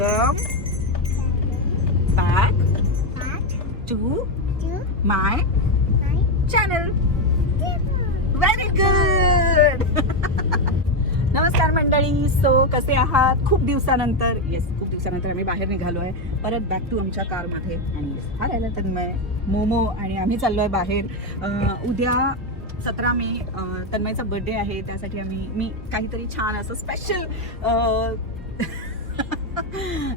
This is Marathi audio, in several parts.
Welcome back to my channel. Very good. नमस्कार मंडळी. सो कसे आहात? खूप दिवसानंतर आम्ही बाहेर निघालो आहे परत बॅक टू आमच्या कारमध्ये. आणि हा राहिला तन्मय, मोमो आणि आम्ही चाललो आहे बाहेर. उद्या 17 मे तन्मयचा बर्थडे आहे. त्यासाठी मी काहीतरी छान असं स्पेशल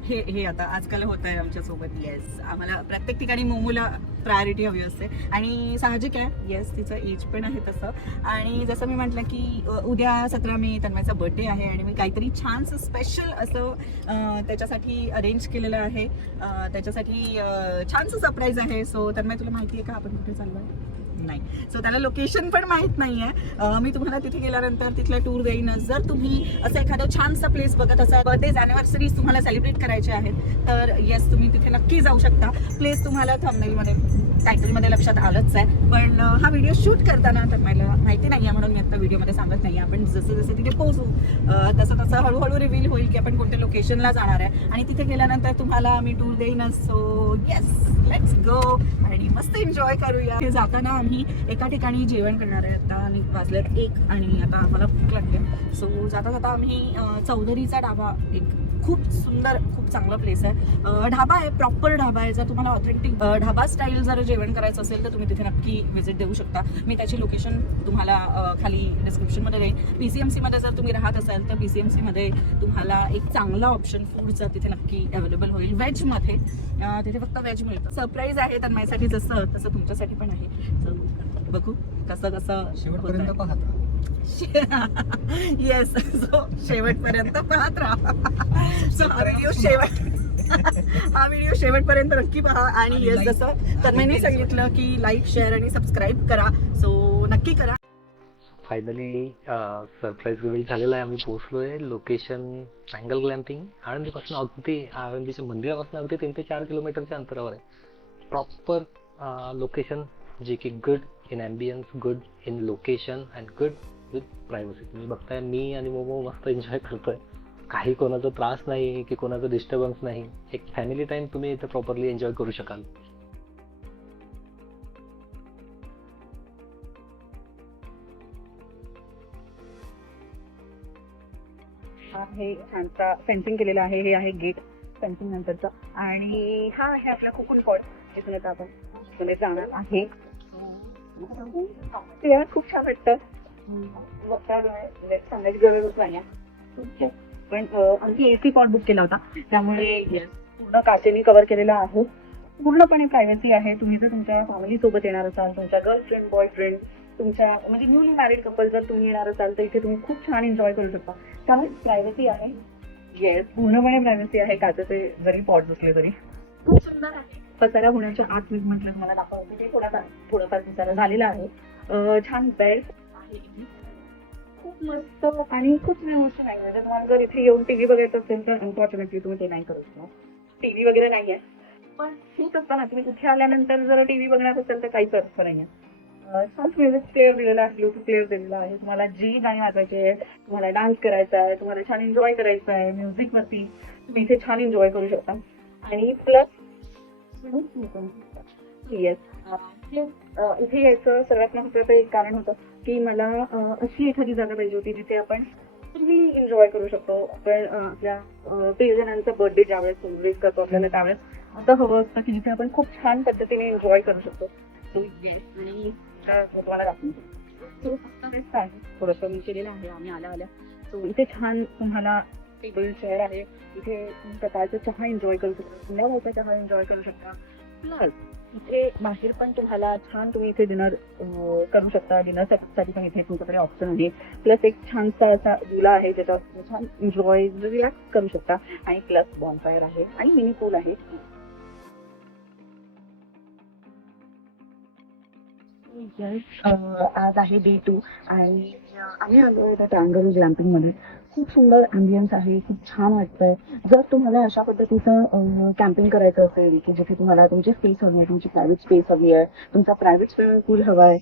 हे आता आजकाल होत आहे आमच्यासोबत. येस, आम्हाला प्रत्येक ठिकाणी मोमोला प्रायोरिटी हवी असते आणि साहजिक आहे. येस, तिचं एज पण आहे तसं. आणि जसं मी म्हटलं की उद्या 17 मे तन्मयचा बर्थडे आहे आणि मी काहीतरी छानसं स्पेशल असं त्याच्यासाठी अरेंज केलेलं आहे. त्याच्यासाठी छानसं सरप्राईज आहे. सो तन्मय, तुला माहिती आहे का आपण कुठे चाललो आहे? नाही. सो त्याला लोकेशन पण माहीत नाही आहे. मी तुम्हाला तिथे गेल्यानंतर तिथला टूर देईनच. जर तुम्ही असं एखादं छानसा प्लेस बघत असाल, बर्थडेज अॅनिव्हर्सरीज तुम्हाला सेलिब्रेट करायचे आहेत तर येस, तुम्ही तिथे नक्की जाऊ शकता. प्लेस तुम्हाला थंबनेलमध्ये, टायटलमध्ये लक्षात आलंच आहे. पण हा व्हिडिओ शूट करताना तर मला माहिती नाही आहे म्हणून मी आता व्हिडिओमध्ये सांगत नाही. आपण जसं जसं तिथे पोहोचू तसं हळूहळू रिव्हील होईल की आपण कोणत्या लोकेशनला जाणार आहे आणि तिथे गेल्यानंतर तुम्हाला मी टूर देईनच. सो येस, लेट्स गो आणि मस्त एन्जॉय करूया. हे जाताना आम्ही एका ठिकाणी जेवण करणार आहे. आता आणि वाजलेत 1 आणि आता आम्हाला भूक लागली. सो जाता जाता आम्ही चौधरीचा ढाबा, एक खूप सुंदर, खूप चांगला प्लेस आहे. ढाबा आहे, प्रॉपर ढाबा आहे. जर तुम्हाला ऑथेंटिक ढाबा स्टाईल जर जेवण करायचं असेल तर तुम्ही तिथे नक्की व्हिजिट देऊ शकता. मी त्याची लोकेशन तुम्हाला खाली डिस्क्रिप्शनमध्ये देईन. PCMC मध्ये जर तुम्ही राहत असाल तर PCMC मध्ये तुम्हाला एक चांगला ऑप्शन फूडचा तिथे नक्की अवेलेबल होईल. व्हेजमध्ये तिथे फक्त व्हेज मिळतं. सरप्राईज आहे तर माझ्यासाठी जसं तसं तुमच्यासाठी पण आहे. बघू कसं शेवटपर्यंत पाहता. येस, सो शेवटपर्यंत पाहत राहा. सो हा व्हिडिओ शेवटपर्यंत नक्की पहा. आणि येस, जसं तन्मयने सांगितलं की लाईक, शेअर आणि सबस्क्राईब करा. सो नक्की करा. फायनली सरप्राईज रिव्हील झालेला आहे. आम्ही पोहोचलोय. लोकेशन ट्रायंगल ग्लॅम्पिंग, आळंदीपासून अगदी आळंदीच्या मंदिरापासून अगदी 3 ते 4 किलोमीटरच्या अंतरावर आहे. प्रॉपर लोकेशन, जे की good in ambience, good in location and good with privacy. तुम्ही बघताय मी आणि मोमो मस्त एन्जॉय करतोय. काही कोणाचा त्रास नाही की कोणाचा डिस्टर्बन्स नाही. एक फॅमिली टाइम तुम्ही इथे प्रॉपरली एन्जॉय करू शकाल. हे छानसा फेन्सिंग केलेलं आहे. हे आहे गेट फेन्सिंग नंतरचं. आणि हा आहे आपला कोकण पॉट. जिथून आता आपण पुढे जाणार आहे. खूप छान वाटतं. बघता सांगायची गरजच नाही. पण आम्ही AC पॉट बुक केला होता त्यामुळे पूर्ण काचेने कव्हर केलेला आहे. पूर्णपणे प्रायव्हसी आहे. तुम्ही जर तुमच्या फॅमिली सोबत येणार असाल, तुमच्या गर्लफ्रेंड, बॉयफ्रेंड, तुमच्या म्हणजे न्यूली मॅरिड कपल जर तुम्ही येणार असाल तर इथे तुम्ही खूप छान एन्जॉय करू शकता. त्यामुळे प्रायव्हसी आहे. येस, पूर्णपणे प्रायव्हसी आहे. काचेचे जरी पॉट असले तरी खूप सुंदर आहे. पसारा होण्याच्या 8 मिनिट म्हटलं तुम्हाला दाखवते ते थोडाफार पसारा झालेला आहे. छान बेड आहे, खूप मस्त आणि खूप व्यवस्थित नाही. म्हणजे तुम्हाला जर इथे येऊन टीव्ही बघायचं असेल तर अनफॉर्च्युनेटली तुम्ही ते नाही करू शकणार. टीव्ही वगैरे नाही आहे. पण ठीक असतं ना, तुम्ही इथे आल्यानंतर जर टीव्ही बघणार असेल तर काहीच अर्थ नाही आहे. छान म्युझिक प्लेअर दिलेला आहे, ब्लूटूथ प्लेअर दिलेला आहे. तुम्हाला जी गाणी वाजवायची आहे, तुम्हाला डान्स करायचा आहे, तुम्हाला छान एन्जॉय करायचं आहे, म्युझिकवरती तुम्ही इथे छान एन्जॉय करू शकता. आणि प्लस येस, इथे यायचं सर्वात महत्त्वाचं एक कारण होतं की मला अशी एखादी जागा पाहिजे होती जिथे आपण एन्जॉय करू शकतो. आपण आपल्या प्रियजनांचा बर्थडे ज्यावेळेस सेलिब्रेट करतो आपल्याला त्यावेळेस असं हवं असतं की जिथे आपण खूप छान पद्धतीने एन्जॉय करू शकतो. आणि तुम्हाला दाखवतो थोडंसं मी केलेलं आहे आम्ही आल्या. सो इथे छान तुम्हाला टेबल चेअर आहे. इथे सकाळचा चहा एन्जॉय करू शकता, संध्याकाळचा चहा एन्जॉय करू शकता. प्लस इथे बाहेर पण तुम्हाला छान तुम्ही इथे डिनर करू शकता. डिनरसाठी पण इथे तुमच्याकडे ऑप्शन आहे. प्लस एक छानसा असा झुला आहे ज्याच्यावर छान एन्जॉय रिलॅक्स करू शकता. आणि प्लस बॉनफायर आहे आणि मिनी पूल आहे. आज आहे डे 2 आणि आम्ही आलो आहे ट्रायंगल ग्लॅम्पिंग मध्ये. खूप सुंदर ॲम्बियन्स आहे, खूप छान वाटतंय. जर तुम्हाला अशा पद्धतीचं कॅम्पिंग करायचं असेल की जिथे तुम्हाला तुमची स्पेस हवी आहे, तुमची प्रायव्हेट स्पेस हवी आहे, तुमचा प्रायव्हेट स्विमिंग पूल हवा आहे,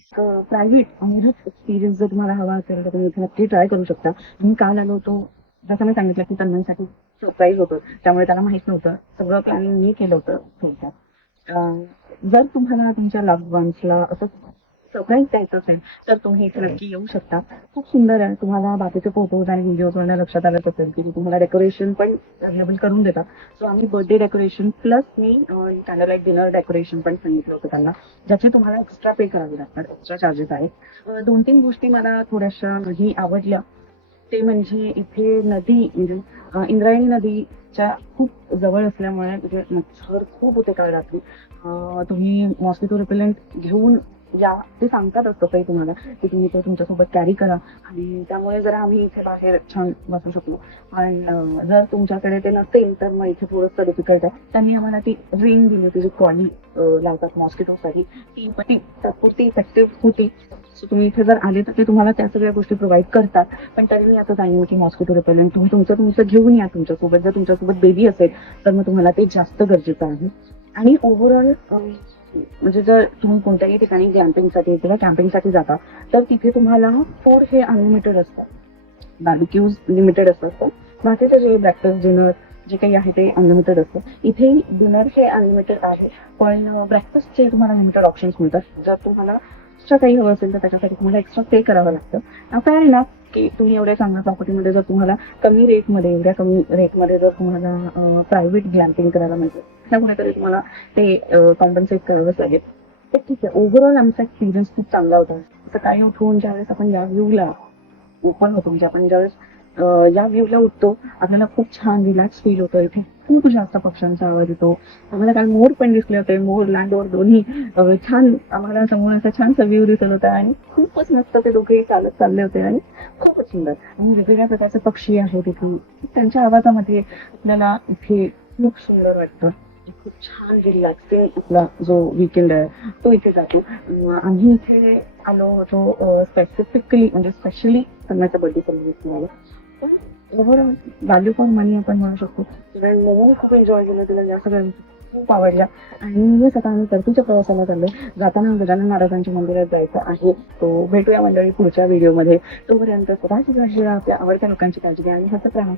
प्रायव्हेट एक्सपिरियन्स जर तुम्हाला हवा असेल तर तुम्ही इथे नक्की ट्राय करू शकता. मी काल आलो होतो जसं मी सांगितलं की तन्मयसाठी सरप्राईज होतं, त्यामुळे त्याला माहित नव्हतं. सगळं प्लॅनिंग मी केलं होतं थोडक्यात. जर तुम्हाला तुमच्या लव्ह वन्सला असं सरप्राईज द्यायचं असेल तर तुम्ही इथे नक्की येऊ शकता. खूप सुंदर आहे. तुम्हाला बाकीचे फोटोज आणि व्हिडिओज वरून लक्षात आलंच असेल की तुम्हाला डेकोरेशन पण अवेलेबल करून देतात. सो आम्ही बर्थडे डेकोरेशन प्लस मी कॅन्डल लाईट डिनर डेकोरेशन पण सांगितलं होतं त्यांना, ज्याचे तुम्हाला एक्स्ट्रा पे करावे लागतात, एक्स्ट्रा चार्जेस आहेत. 2-3 गोष्टी मला थोड्याशा नाही आवडल्या. ते म्हणजे इथे नदी म्हणजे इंद्रायणी नदीच्या खूप जवळ असल्यामुळे म्हणजे मच्छर खूप होते काल रात्री. तुम्ही मॉस्किटो रिपेलंट घेऊन या ते सांगतात असतं काही तुम्हाला की तुम्ही ते तुमच्यासोबत कॅरी करा, आणि त्यामुळे जरा आम्ही इथे बाहेर छान बसू शकलो. पण जर तुमच्याकडे ते नसेल तर मग इथे थोडंसं डिफिकल्ट आहे. त्यांनी आम्हाला ती रिंग दिली होती जी कॉली लावतात मॉस्किटोसाठी, ती पण तात्पुरती इफेक्टिव्ह होती. सो तुम्ही इथे जर आले तर ते तुम्हाला त्या सगळ्या गोष्टी प्रोव्हाइड करतात. पण तरी मी आता जाणीन की मॉस्किटो रिपेलंट तुम्ही तुमचं घेऊन या तुमच्यासोबत. जर तुमच्यासोबत बेबी असेल तर मग तुम्हाला ते जास्त गरजेचं आहे. आणि ओव्हरऑल म्हणजे जर तुम्ही कोणत्याही ठिकाणी ग्लॅम्पिंगसाठी किंवा कॅम्पिंगसाठी जाता तर तिथे तुम्हाला फूड हे अनलिमिटेड असतात, बार्बिक्यूज लिमिटेड असतात. बाकीचं जे ब्रेकफास्ट डिनर जे काही आहे ते अनलिमिटेड असतं. इथे डिनर हे अनलिमिटेड आहे, पण ब्रेकफास्टचे तुम्हाला लिमिटेड ऑप्शन्स मिळतात. जर तुम्हाला एक्स्ट्रा काही हवं असेल तर त्याच्यासाठी तुम्हाला एक्स्ट्रा पे करावं लागतं. फेअर इनफ की तुम्ही एवढ्या चांगल्या प्रॉपर्टीमध्ये जर तुम्हाला कमी रेटमध्ये जर तुम्हाला प्रायव्हेट ग्लॅम्पिंग करायला मिळतं त्या कुठेतरी तुम्हाला ते कॉम्पन्सेट करावंच लागेल. तर ठीक आहे, ओव्हरऑल आमचा एक्सपिरियन्स खूप चांगला होता. सकाळी उठून ज्यावेळेस आपण या व्ह्यूला ओपन होतो म्हणजे आपण ज्यावेळेस या व्ह्यूला उठतो आपल्याला खूप छान रिलॅक्स फील होतं. इथे खूप जास्त पक्ष्यांचा आवाज येतो. आम्हाला काल मोर पण दिसले होते, मोर लँडवर दोन्ही छान आम्हाला समोर असा छानसा व्ह्यू दिसत होता आणि खूपच मस्त ते दोघेही चालत चालले होते आणि खूपच सुंदर. आणि वेगवेगळ्या प्रकारचे पक्षी आहेत इथे, त्यांच्या आवाजामध्ये आपल्याला इथे खूप सुंदर वाटतं. खूप छान रिलॅक्सिंग आपला जो वीकेंड आहे तो इथे जातो. आम्ही इथे आलो होतो स्पेसिफिकली म्हणजे स्पेशली तन्मयचा बर्थडे सेलिब्रेट करायला. पण ओव्हरऑल व्हॅल्यू फॉर मनी आपण म्हणू शकतो. कारण मोमोने खूप एन्जॉय केलं, तिला या सगळ्या खूप आवडल्या. आणि सकाळ आम्ही परतीच्या प्रवासाला चाललोय. जाताना गजानन महाराजांच्या मंदिरात जायचं आहे. तो भेटूया मंडळी पुढच्या व्हिडिओमध्ये. तोपर्यंत स्वतःची काळजी घ्या, आपल्या आवडत्या लोकांची काळजी घ्या आणि हसत राहा.